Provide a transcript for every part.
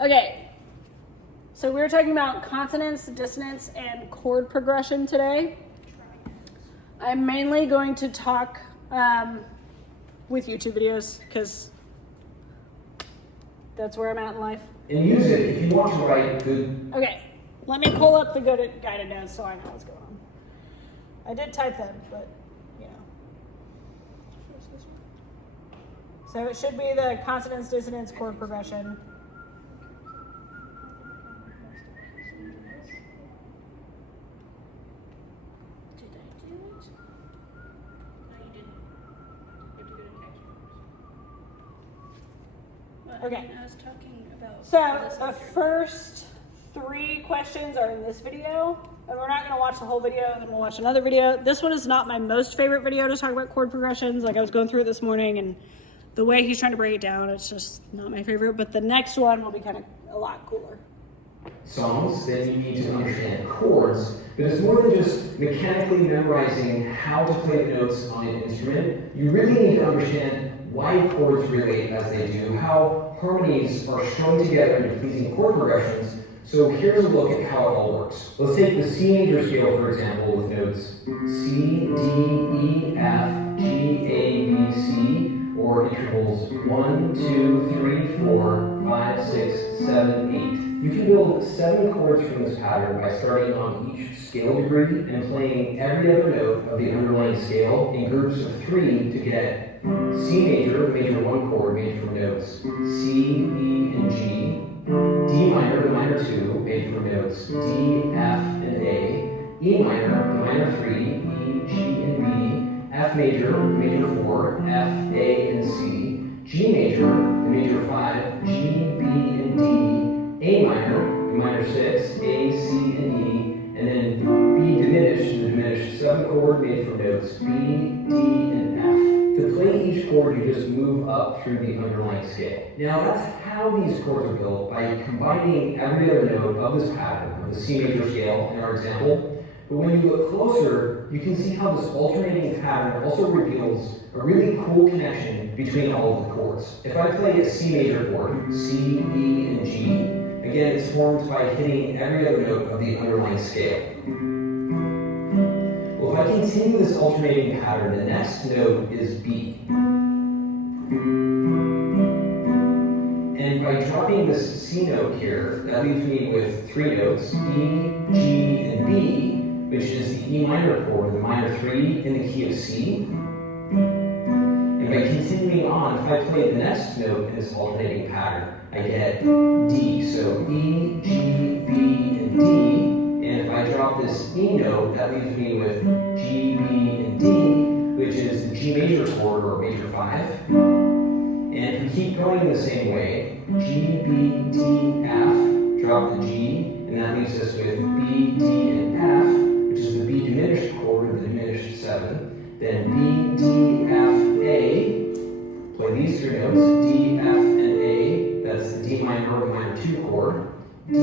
Okay, so we're talking about consonance, dissonance, and chord progression today. I'm mainly going to talk with YouTube videos because that's where I'm at in life. And use it if you want to write good. Okay, let me pull up the good guided notes so I know what's going on. I did type them, but you know. So it should be the consonance, dissonance, chord progression. Did I do it? No, you didn't. You have to go to text. Well, Okay. I mean, I was talking about. So this the up here. first 3 questions are in this video, and we're not going to watch the whole video, then we'll watch another video. This one is not my most favorite video to talk about chord progressions. Like I was going through it this morning, and the way he's trying to break it down, it's just not my favorite. But the next one will be kind of a lot cooler. Songs, then you need to understand chords, but it's more than just mechanically memorizing how to play the notes on an instrument. You really need to understand why chords relate as they do, how harmonies are strung together into pleasing chord progressions. So here's a look at how it all works. Let's take the C major scale, for example, with notes C, D, E, F, G, A, B, C, or intervals 1, 2, 3, 4, 5, 6, 7, 8. You can build 7 chords from this pattern by starting on each scale degree and playing every other note of the underlying scale in groups of 3 to get C major, the major 1 chord made from notes C, E, and G, D minor, the minor 2, made from notes D, F, and A, E minor, the minor 3, E, G, and B, F major, the major 4, F, A, and C, G major, the major 5, G, B, and D, A minor, the minor 6, A, C, and E, and then B diminished, the diminished 7 chord made from notes B, D, and F. To play each chord, you just move up through the underlying scale. Now that's how these chords are built, by combining every other note of this pattern, of the C major scale in our example. But when you look closer, you can see how this alternating pattern also reveals a really cool connection between all of the chords. If I play a C major chord, C, E, and G, again it's formed by hitting every other note of the underlying scale. Well, if I continue this alternating pattern, the next note is B. And by dropping this C note here, that leaves me with 3 notes, E, G, and B, which is the E minor chord, the minor 3 in the key of C. And by continuing on, if I play the next note in this alternating pattern, I get D. So E, G, B, and D. And if I drop this E note, that leaves me with G, B, and D, which is the G major chord, or major 5. And if we keep going in the same way, G, B, D, F, drop the G, and that leaves us with B, D, and F, which is the B diminished chord, or the diminished 7. Then B, D, F, A, play these 3 notes, D, F, and A, that's the D minor, or minor 2 chord. D,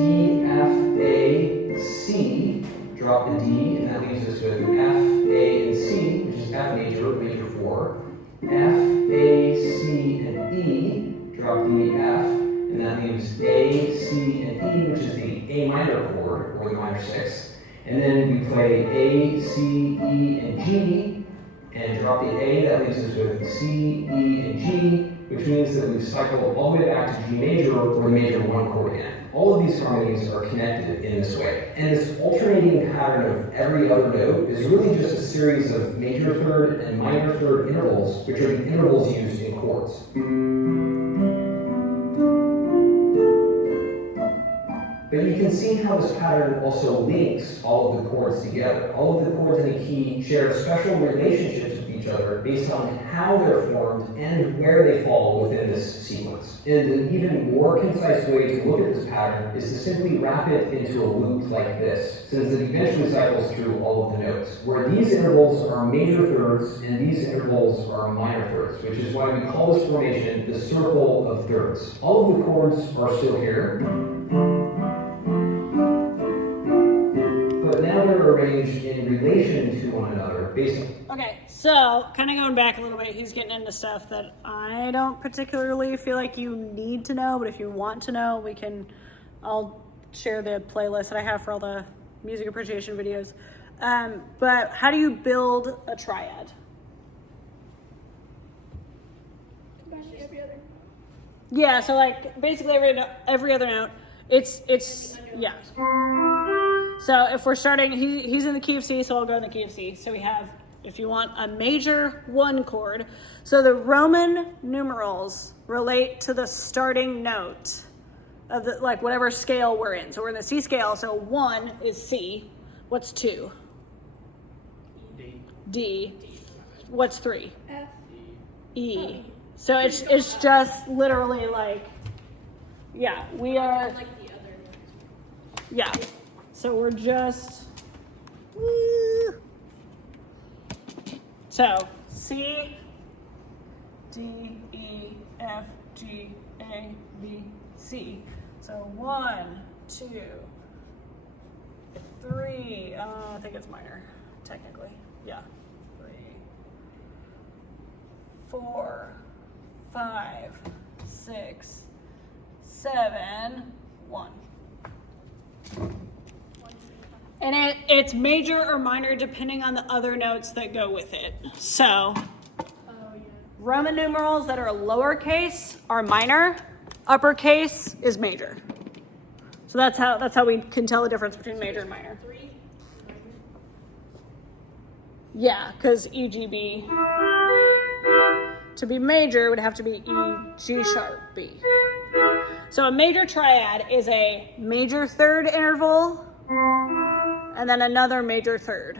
F, A, C, drop the D, and that leaves us with F, A, and C, which is F major, major 4. F, A, C, and E, drop the F, and that leaves A, C, and E, which is the A minor chord, or the minor 6. And then we play A, C, E, and G, and drop the A, that leaves us with C, E, and G, which means that we've cycled all the way back to G major, or the major 1 chord again. All of these harmonies are connected in this way. And this alternating pattern of every other note is really just a series of major third and minor third intervals, which are the intervals used in chords. But you can see how this pattern also links all of the chords together. All of the chords in a key share special relationships with each other based on how they're formed and where they fall within this sequence. And an even more concise way to look at this pattern is to simply wrap it into a loop like this, since it eventually cycles through all of the notes, where these intervals are major thirds and these intervals are minor thirds, which is why we call this formation the circle of thirds. All of the chords are still here, but now they're arranged in relation to one another chord. Basic. Okay, so kind of going back a little bit, he's getting into stuff that I don't particularly feel like you need to know, but if you want to know, I'll share the playlist that I have for all the music appreciation videos. But how do you build a triad? Combine every other. Yeah, so like basically every other note, it's yeah. So if we're starting, he's in the key of C, so I'll go in the key of C. So we have, if you want, a major 1 chord. So the Roman numerals relate to the starting note of the, like whatever scale we're in. So we're in the C scale, so 1 is C. What's 2? D. What's 3? F. E. So it's just literally like, yeah, we are, Like the other ones. yeah. So we're just, woo. So C, D, E, F, G, A, B, C. So 1, 2, 3. I think it's minor, technically. Yeah. 3, 4, 5, 6, 7, 1. And it's major or minor depending on the other notes that go with it. So Roman numerals that are lowercase are minor, uppercase is major. So that's how we can tell the difference between major and minor. 3. Yeah, because EGB to be major would have to be E, G sharp, B. So a major triad is a major third interval and then another major third,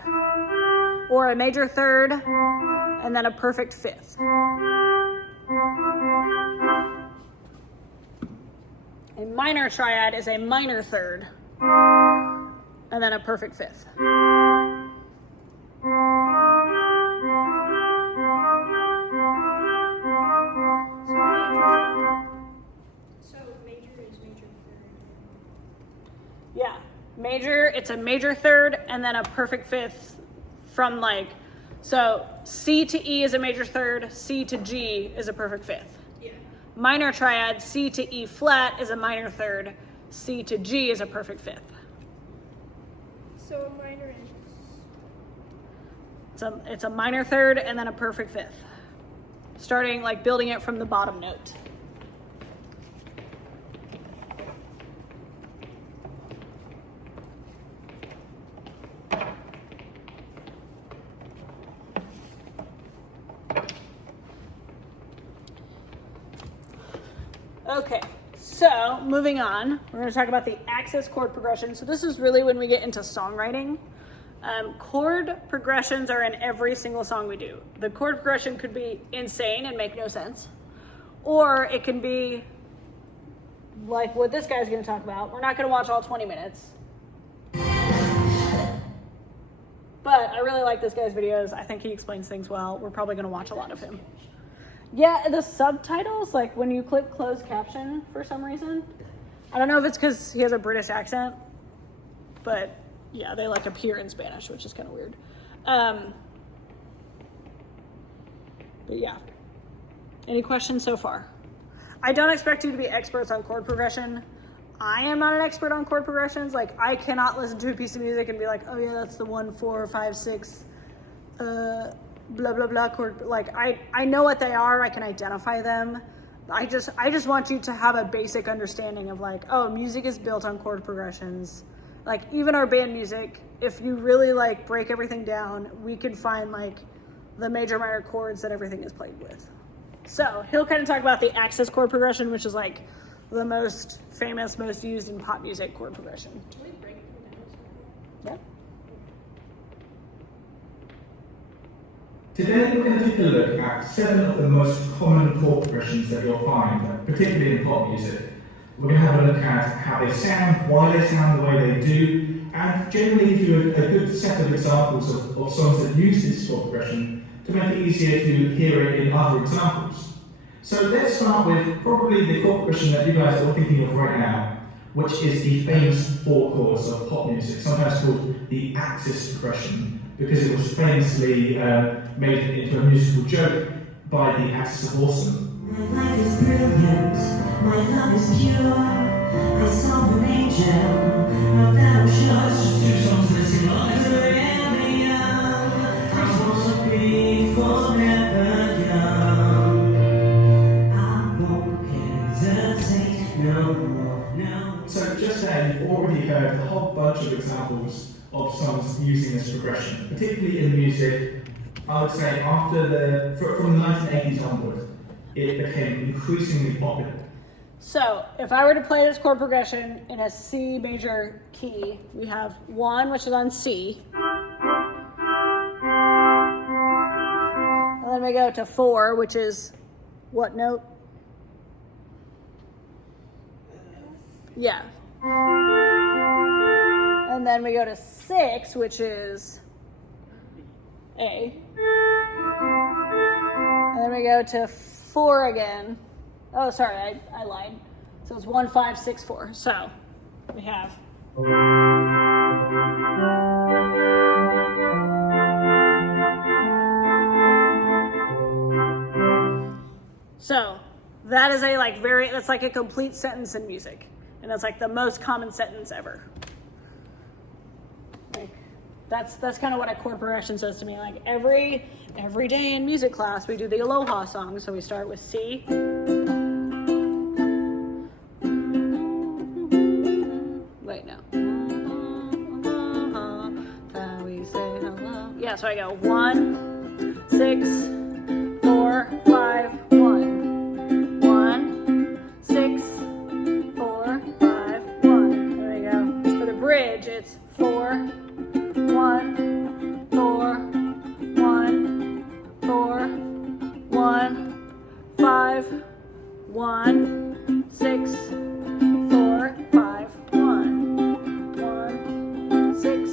or a major third and then a perfect fifth. A minor triad is a minor third and then a perfect fifth. So major is major third. Yeah, major, it's a major third and then a perfect fifth from like, so C to E is a major third, C to G is a perfect fifth. Yeah. Minor triad, C to E flat is a minor third, C to G is a perfect fifth. So a minor is. It's a minor third and then a perfect fifth. Starting like building it from the bottom note. Okay, so moving on, we're going to talk about the axis chord progression. So this is really when we get into songwriting. Chord progressions are in every single song we do. The chord progression could be insane and make no sense, or it can be like what this guy's going to talk about. We're not going to watch all 20 minutes, but I really like this guy's videos. I think he explains things well. We're probably going to watch a lot of him. Yeah, the subtitles, like when you click closed caption for some reason, I don't know if it's because he has a British accent, but yeah, they like appear in Spanish, which is kind of weird. But yeah, any questions so far? I don't expect you to be experts on chord progression. I am not an expert on chord progressions. Like, I cannot listen to a piece of music and be like, oh yeah, that's the 1, 4, 5, 6, blah, blah, blah chord. Like, I know what they are. I can identify them. I just want you to have a basic understanding of like, oh, music is built on chord progressions. Like, even our band music, if you really like break everything down, we can find like the major minor chords that everything is played with. So he'll kind of talk about the axis chord progression, which is like the most famous, most used in pop music chord progression. Can we break them down? Yeah. Today we're going to take a look at 7 of the most common chord progressions that you'll find, particularly in pop music. We're going to have a look at how they sound, why they sound the way they do, and generally give you a good set of examples of songs that use this chord progression to make it easier to hear it in other examples. So let's start with probably the chord progression that you guys are thinking of right now, which is the famous 4 chords of pop music, sometimes called the axis progression, because it was famously made into a musical joke by the Axis of Awesome. My life is brilliant, my love is pure. I saw an angel, of that I'm sure. It's just two songs that sing along. Forever young, I want to be forever young. I won't hesitate no more, no. So just there, you've already heard a whole bunch of examples of songs using this progression, particularly in music. I would say from the 1980s onward, it became increasingly popular. So, if I were to play this chord progression in a C major key, we have 1, which is on C. And then we go to 4, which is what note? Yeah. And then we go to 6, which is A. And then we go to 4 again. Oh, sorry, I lied. So it's 1, 5, 6, 4. So we have. So that is that's like a complete sentence in music. And that's like the most common sentence ever. Like that's kind of what a chord progression says to me. Like every day in music class we do the Aloha song. So we start with C. Wait, no. How we say hello. Yeah, so I go 1, 6, 4, 5, 1. 1, 6, 4, 5, 1. There we go. For the bridge, it's 4, 1, 4, 1, 4, 1, 5, 1, 6, 4, 5, 1, 1, 6,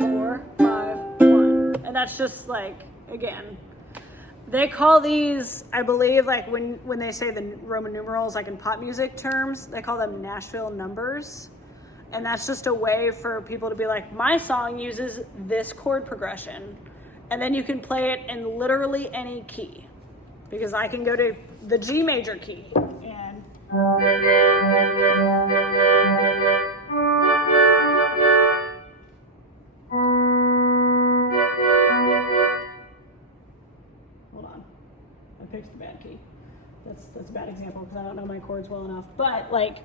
4, 5, 1. And that's just like, again, they call these, I believe, like when they say the Roman numerals, like in pop music terms, they call them Nashville numbers. And that's just a way for people to be like, my song uses this chord progression. And then you can play it in literally any key. Because I can go to the G major key and hold on. I picked the bad key. That's a bad example because I don't know my chords well enough. But like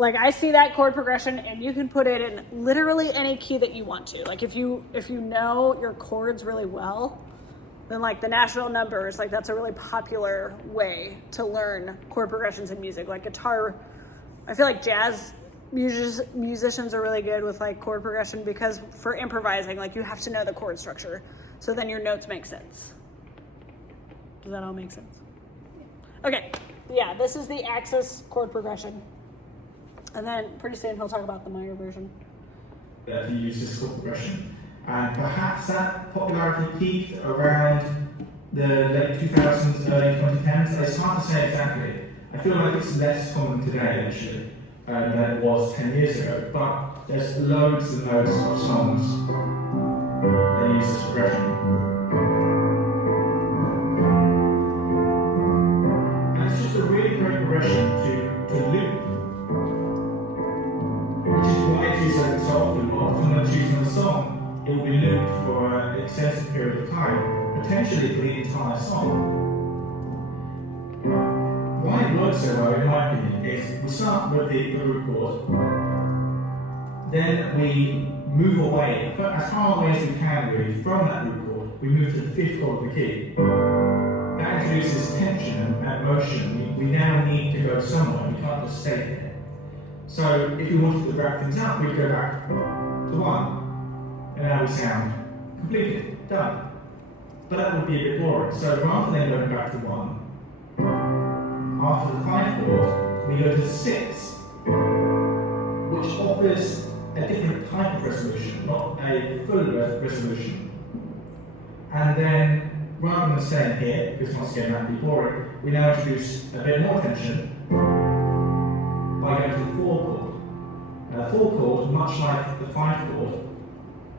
I see that chord progression and you can put it in literally any key that you want to. Like if you know your chords really well, then like the Nashville numbers, like that's a really popular way to learn chord progressions in music. Like guitar, I feel like jazz musicians are really good with like chord progression because for improvising, like you have to know the chord structure. So then your notes make sense. Does that all make sense? Okay, yeah, this is the Axis chord progression. And then pretty soon he'll talk about the minor version. To use this chord progression. And perhaps that popularity peaked around the late 2000s, early 2010s. It's hard to say exactly. I feel like it's less common today, actually, than it was 10 years ago. But there's loads and loads of songs that use this progression. And it's just a really great progression to loop. Which is why it's used so often. Often when choosing a song, it will be looped for an extensive period of time, potentially for the entire song. Why it works so well, in my opinion, is we start with the root chord, then we move away, as far away as we can really, from that root chord, we move to the fifth chord of the key. That introduces tension and motion. We now need to go somewhere, we can't just stay there. So if we wanted to drag things out, we'd go back to 1. And now we sound completed, done. But that would be a bit boring. So rather than going back to 1, after the 5 chord, we go to 6, which offers a different type of resolution, not a full resolution. And then, rather than staying here, because once again that would be boring, we now introduce a bit more tension by going to the 4 chord. Now the 4 chord, much like the 5 chord,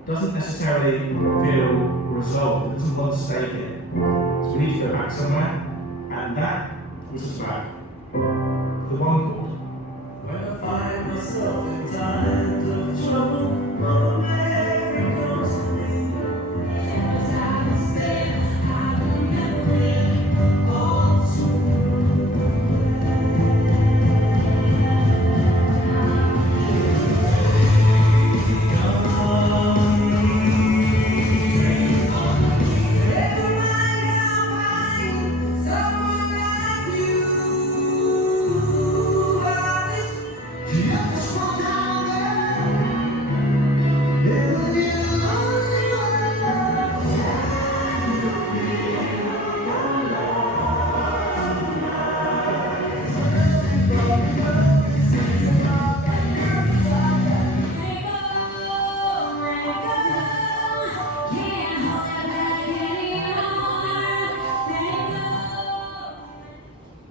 doesn't necessarily feel resolved. It doesn't want to stay here. So we need to go back somewhere, and that was us back. The one chord. When I find myself in times of trouble, Mother Mary comes to me. As I stand, I remember it all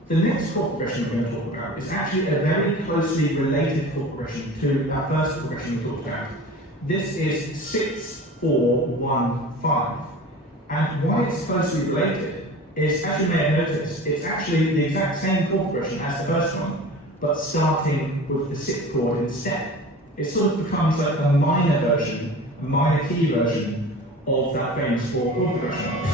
The next chord progression we're going to talk about is actually a very closely related chord progression to our first progression we talked about. This is 6, 4, 1, 5. And why it's closely related is, as you may have noticed, it's actually the exact same chord progression as the first one, but starting with the 6th chord instead. It sort of becomes like a minor version, a minor key version of that famous 4 chord progression.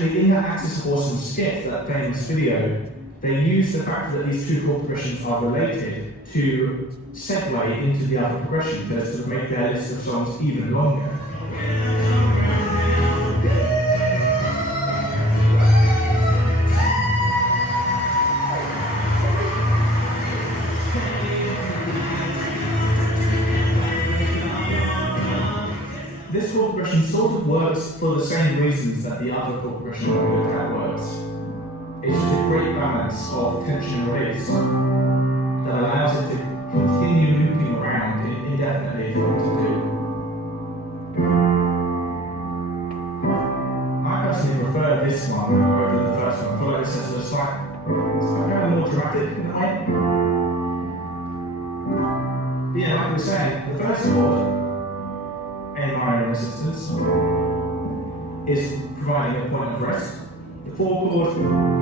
In that Axis of Awesome skit, that famous video, they use the fact that these two chord progressions are related to segue into the other progression to sort of make their list of songs even longer. This chord progression sort of works for the same reasons that the other chord progression that we looked at works. It's just a great balance of tension and release that allows it to continue looping around indefinitely if you want to do. I personally prefer this one over the first one. I feel like this is a slightly more dramatic than But yeah, like I was saying, the first chord, A minor resistance, is providing a point of rest. The 4 chord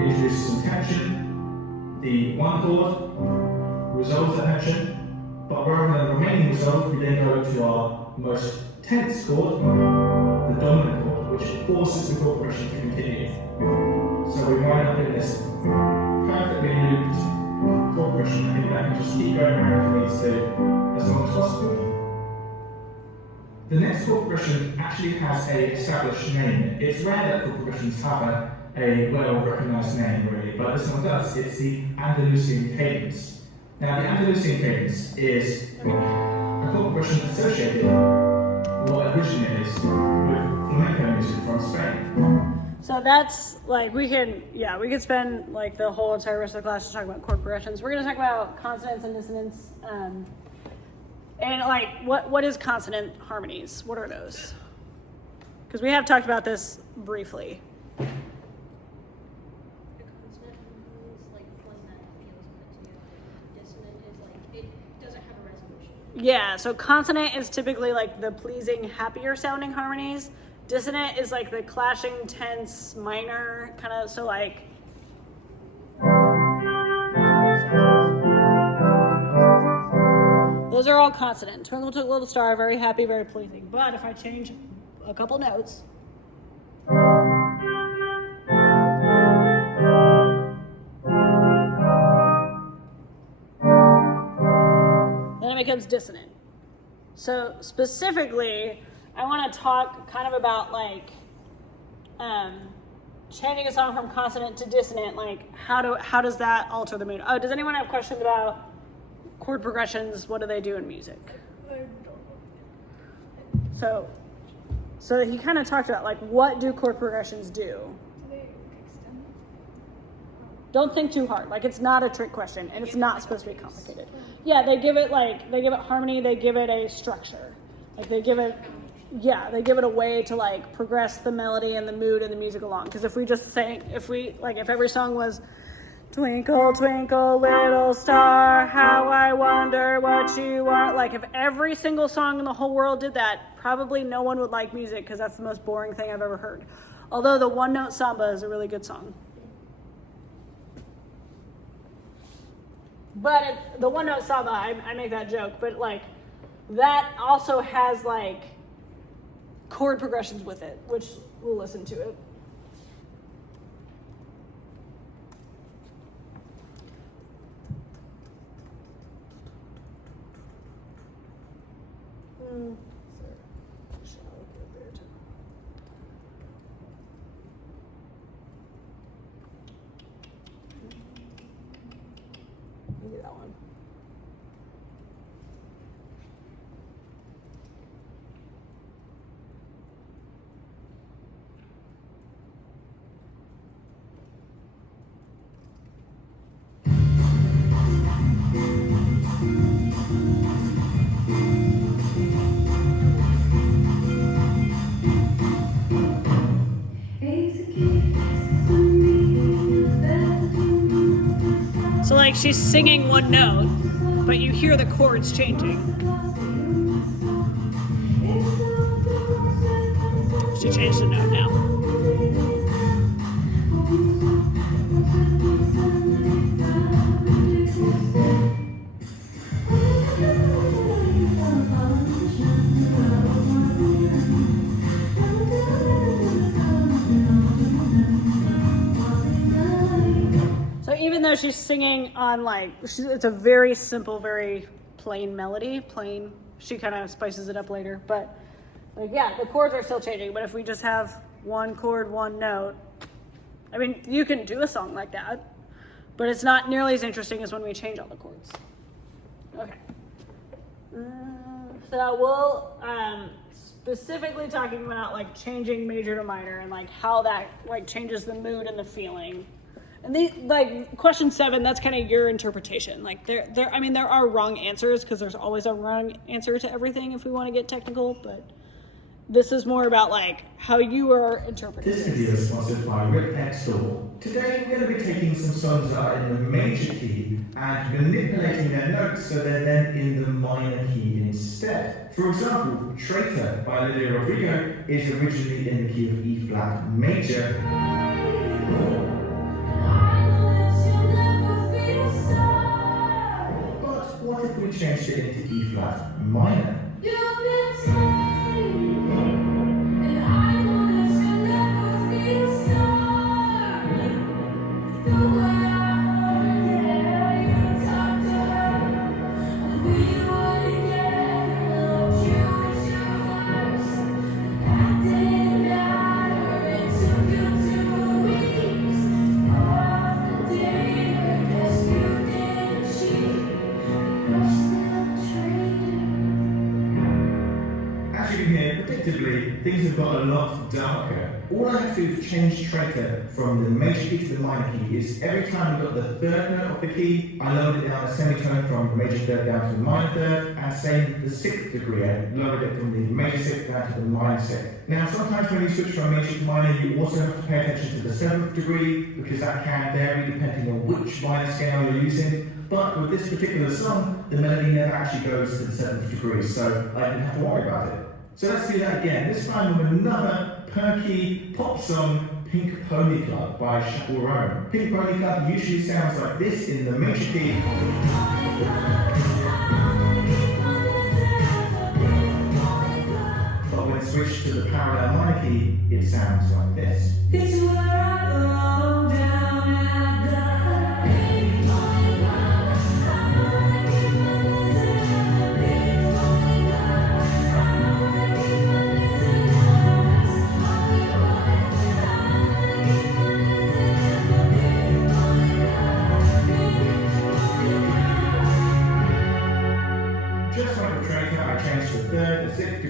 introduces some tension. The 1 chord resolves that tension, but rather than remaining resolved, we then go to our most tense chord, the dominant chord, which forces the chord progression to continue. So we wind up in this perfectly looped chord progression. I think that can just keep going around if it needs to, as long as possible. The next chord progression actually has an established name. It's rare that chord progressions have a well-recognized name, really, but this one does. It's the Andalusian cadence. Now, the Andalusian cadence is a chord progression associated, what originally is, with flamenco music from Spain. So that's like, we could spend like the whole entire rest of the class talking about chord progressions. We're going to talk about consonants and dissonance. And like, what is consonant harmonies? What are those? Because we have talked about this briefly. The consonant is like one that feels put together. Dissonant is like, it doesn't have a resolution. Yeah, so consonant is typically like the pleasing, happier sounding harmonies. Dissonant is like the clashing, tense, minor kind of, so like. Those are all consonant. Twinkle, twinkle, little star, very happy, very pleasing. But if I change a couple notes, becomes dissonant. So specifically, I want to talk kind of about like changing a song from consonant to dissonant. Like how does that alter the mood? Oh, does anyone have questions about chord progressions? What do they do in music? So he kind of talked about like what do chord progressions do? Don't think too hard. Like it's not a trick question, and it's not supposed to be complicated. Yeah, they give it harmony. They give it a structure. Like they give it a way to like progress the melody and the mood and the music along. Because if every song was Twinkle, twinkle, little star, how I wonder what you are. Like if every single song in the whole world did that, probably no one would like music because that's the most boring thing I've ever heard. Although the One Note Samba is a really good song. But the One Note Samba, I make that joke, but like that also has like chord progressions with it, which we'll listen to it. Maybe that one. So like she's singing one note, but you hear the chords changing. She changed the note now. So even though she's singing on like, it's a very simple, very plain melody, she kind of spices it up later, but like, yeah, the chords are still changing, but if we just have one chord, one note, I mean, you can do a song like that, but it's not nearly as interesting as when we change all the chords. Okay. So we'll specifically talking about like changing major to minor and like how that like changes the mood and the feeling. And like question 7, that's kind of your interpretation. Like there are wrong answers because there's always a wrong answer to everything if we want to get technical, but this is more about like how you are interpreting This video is sponsored by Rip Next Door. Today we're going to be taking some songs that are in the major key and manipulating their notes so they're then in the minor key instead. For example, Traitor by Olivia Rodrigo is originally in the key of E flat major. But what if we changed it into E flat minor? Things have got a lot darker. All I have to do to change Traitor from the major key to the minor key is every time I've got the third note of the key, I lowered it down a semitone from the major third down to the minor third, and same the 6th degree, I lowered it from the major 6th down to the minor 6th. Now sometimes when you switch from major to minor, you also have to pay attention to the 7th degree, because that can vary depending on which minor scale you're using. But with this particular song, the melody never actually goes to the 7th degree, so I didn't have to worry about it. So let's do that again, this time with another perky pop song, Pink Pony Club by Chaperone. Pink Pony Club usually sounds like this in the major key. But when switched to the parallel minor key, it sounds like this. It's where I belong down at the Pink Pony Club.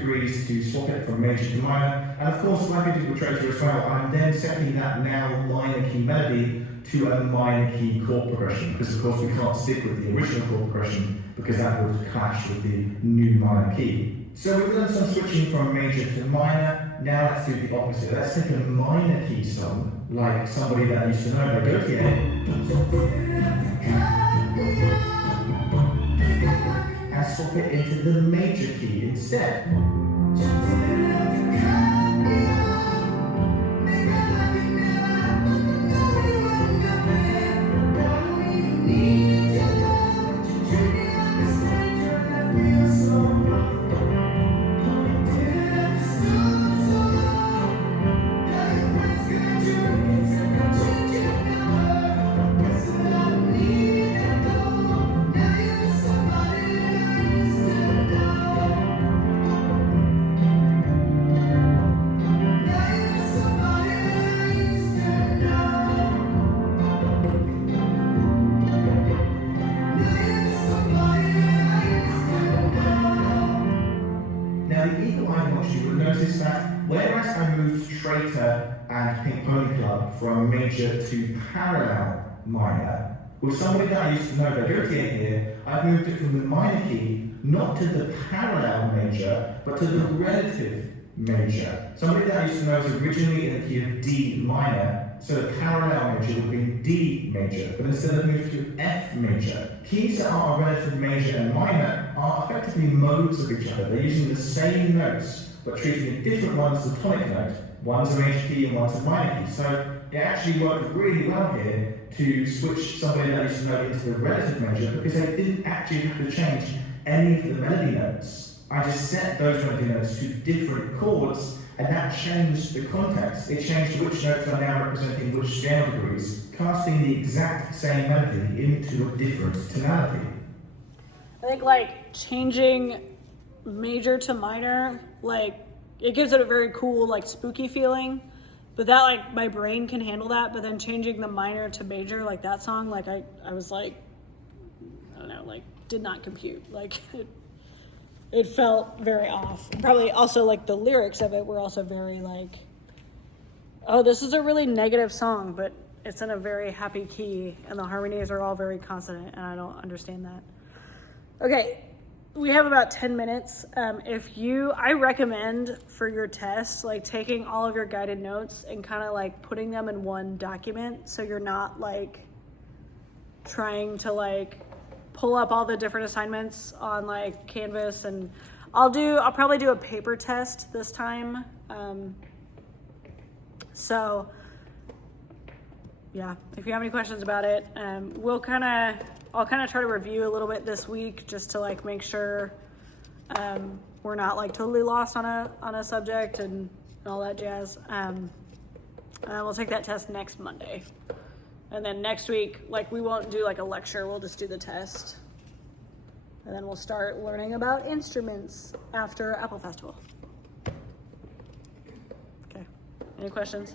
degrees to swap it from major to minor. And of course, like I did with Tracer as well, I'm then setting that now minor key melody to a minor key chord progression, because of course we can't stick with the original chord progression because that would clash with the new minor key. So we've done some switching from major to minor. Now let's do the opposite. Let's take a minor key song, like Somebody That I Used to Know by Gautier, and swap it into the major key instead. Notice that whereas I moved Traitor and Pink Pony Club from major to parallel minor, with Somebody That I Used to Know by Gautier here, I've moved it from the minor key, not to the parallel major, but to the relative major. Somebody That I Used to Know was originally in the key of D minor, so the parallel major would have been D major, but instead I've moved to F major. Keys that are relative major and minor are effectively modes of each other. They're using the same notes, but treating a different one as the tonic note. One's a major key and one's a minor key. So it actually worked really well here to switch Somebody That I Used to Know into the relative major, because I didn't actually have to change any of the melody notes. I just set those melody notes to different chords, and that changed the context. It changed which notes are now representing which scale degrees, casting the exact same melody into a different tonality. I think like changing major to minor, like it gives it a very cool like spooky feeling, but that like my brain can handle that. But then changing the minor to major, like that song, like I was like, I don't know, like did not compute. Like it felt very off. Probably also like the lyrics of it were also very like, oh, this is a really negative song, but it's in a very happy key and the harmonies are all very consonant, and I don't understand that. Okay, we have about 10 minutes. I recommend for your test, like taking all of your guided notes and kind of like putting them in one document, so you're not like trying to like pull up all the different assignments on like Canvas. And I'll probably do a paper test this time. So yeah, if you have any questions about it, I'll kind of try to review a little bit this week just to like make sure we're not like totally lost on a subject and all that jazz. And we'll take that test next Monday. And then next week, like we won't do like a lecture, we'll just do the test. And then we'll start learning about instruments after Apple Festival. Okay, any questions?